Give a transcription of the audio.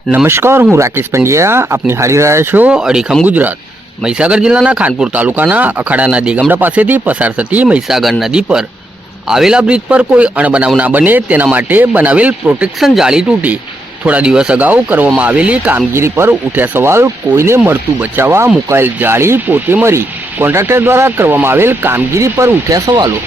નમસ્કાર, હું રાકેશ પંડ્યા. આપની હારી રહ્યા છો અડીખમ ગુજરાત. મહીસાગર જિલ્લાના ખાનપુર તાલુકાના અખાડાના દેગમડા પાસેથી પસાર થતી મહીસાગર નદી પર આવેલા બ્રિજ પર કોઈ અણબનાવ ના બને તેના માટે બનાવેલ પ્રોટેક્શન જાળી તૂટી થોડા દિવસ અગાઉ કરવામાં આવેલી કામગીરી પર ઉઠ્યા સવાલ કોઈને મળતું બચાવવા મુકાયેલ જાળી પોતે મરી કોન્ટ્રાક્ટર દ્વારા કરવામાં આવેલ કામગીરી પર ઉઠ્યા સવાલો